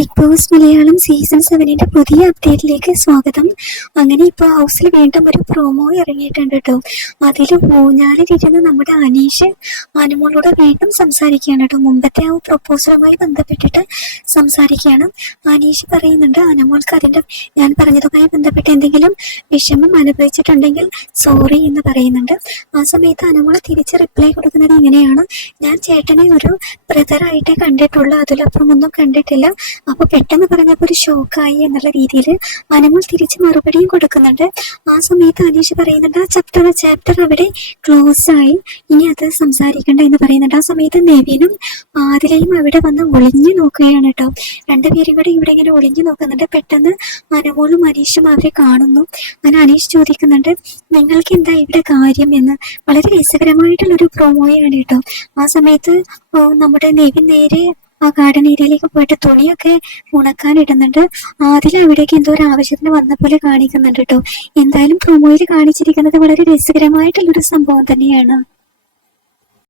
একটি boss Malayalam season സെവനിന്റെ പുതിയ അപ്ഡേറ്റിലേക്ക് സ്വാഗതം. അങ്ങനെ ഇപ്പോൾ ഹൗസിൽ വീണ്ടും ഒരു പ്രോമോ ഇറങ്ങിയിട്ടുണ്ട് കേട്ടോ അതിൽ ഊഞ്ഞാലിലിരുന്ന് നമ്മുടെ അനീഷ് അനുമോളോട് വീണ്ടും സംസാരിക്കുകയാണ് കേട്ടോ മുമ്പത്തെ ആ പ്രൊപ്പോസലുമായി ബന്ധപ്പെട്ടിട്ട് സംസാരിക്കുകയാണ്. അനീഷ് പറയുന്നുണ്ട് അനുമോൾക്ക് അതിന്റെ ഞാൻ പറഞ്ഞതുമായി ബന്ധപ്പെട്ട് എന്തെങ്കിലും വിഷമം അനുഭവിച്ചിട്ടുണ്ടെങ്കിൽ സോറി എന്ന് പറയുന്നുണ്ട്. ആ സമയത്ത് അനുമോൾ തിരിച്ച് റിപ്ലൈ കൊടുക്കുന്നത് ഇങ്ങനെയാണ്. ഞാൻ ചേട്ടനെ ഒരു ബ്രദറായിട്ടേ കണ്ടിട്ടുള്ളൂ. അതിലപ്പുറം ഒന്നും കണ്ടിട്ടില്ല. അപ്പൊ പെട്ടെന്ന് പറഞ്ഞപ്പോൾ ഒരു ഷോക്കായി എന്നുള്ള രീതിയിൽ അനുമോൾ തിരിച്ച് മറുപടിയും കൊടുക്കുന്നുണ്ട്. ആ സമയത്ത് അനീഷ് പറയുന്നുണ്ട് ആ ചാപ്റ്റർ ചാപ്റ്റർ അവിടെ ക്ലോസ് ആയി. ഇനി അത് സംസാരിക്കണ്ട എന്ന് പറയുന്നുണ്ട്. ആ സമയത്ത് നെവിനും ആതിലയും അവിടെ വന്ന് ഒളിഞ്ഞു നോക്കുകയാണ് കേട്ടോ രണ്ടുപേരും കൂടെ ഇവിടെ ഇങ്ങനെ ഒളിഞ്ഞു നോക്കുന്നുണ്ട്. പെട്ടെന്ന് അനുമോളും അനീഷും അവരെ കാണുന്നു. അങ്ങനെ അനീഷ് ചോദിക്കുന്നുണ്ട് നിങ്ങൾക്ക് എന്താ ഇവിടെ കാര്യം? എന്ന്. വളരെ രസകരമായിട്ടുള്ള ഒരു പ്രൊമോയാണ് കേട്ടോ ആ സമയത്ത് നമ്മുടെ നെവിൻ നേരെ ആ ഗാർഡൻ ഏരിയയിലേക്ക് പോയിട്ട് തുണിയൊക്കെ ഉണക്കാൻ ഇടുന്നുണ്ട്. അതിൽ അവിടേക്ക് എന്തോ ഒരു ആവശ്യത്തിന് വന്ന പോലെ കാണിക്കുന്നുണ്ട് കേട്ടോ എന്തായാലും പ്രൊമോയിൽ കാണിച്ചിരിക്കുന്നത് വളരെ രസകരമായിട്ടുള്ളൊരു സംഭവം തന്നെയാണ്.